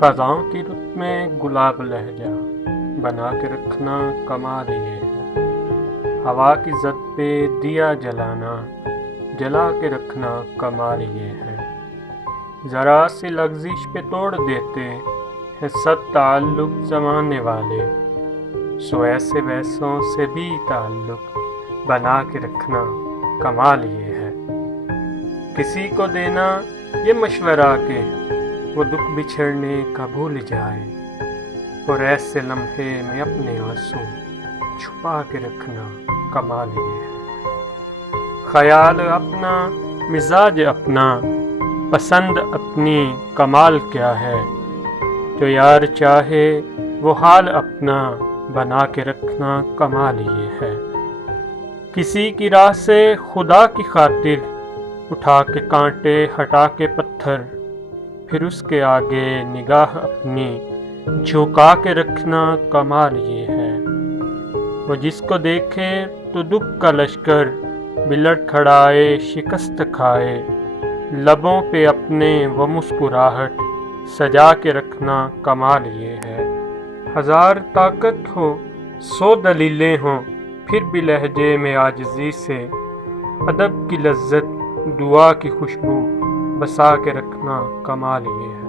خزاں کی رت میں گلاب لہجہ بنا کے رکھنا کمال یہ ہے۔ ہوا کی زد پہ دیا جلانا جلا کے رکھنا کمال یہ ہے۔ ذرا سی لغزش پہ توڑ دیتے ہیں صد تعلق زمانے والے، سو ایسے ویسوں سے بھی تعلق بنا کے رکھنا کمال یہ ہے۔ کسی کو دینا یہ مشورہ کہ وہ دکھ بچھڑنے کا بھول جائے، اور ایسے لمحے میں اپنے آنسو چھپا کے رکھنا کمال یہ ہے۔ خیال اپنا، مزاج اپنا، پسند اپنی، کمال کیا ہے؟ جو یار چاہے وہ حال اپنا بنا کے رکھنا کمال یہ ہے۔ کسی کی راہ سے خدا کی خاطر اٹھا کے کانٹے ہٹا کے پتھر، پھر اس کے آگے نگاہ اپنی جھکا کے رکھنا کمال یہ ہے۔ وہ جس کو دیکھے تو دکھ کا لشکر بلٹ کھڑائے، شکست کھائے، لبوں پہ اپنے وہ مسکراہٹ سجا کے رکھنا کمال یہ ہے۔ ہزار طاقت ہو، 100 دلیلیں ہوں، پھر بھی لہجے میں عاجزی سے ادب کی لذت، دعا کی خوشبو بسا کے رکھنا کمال یہ ہے۔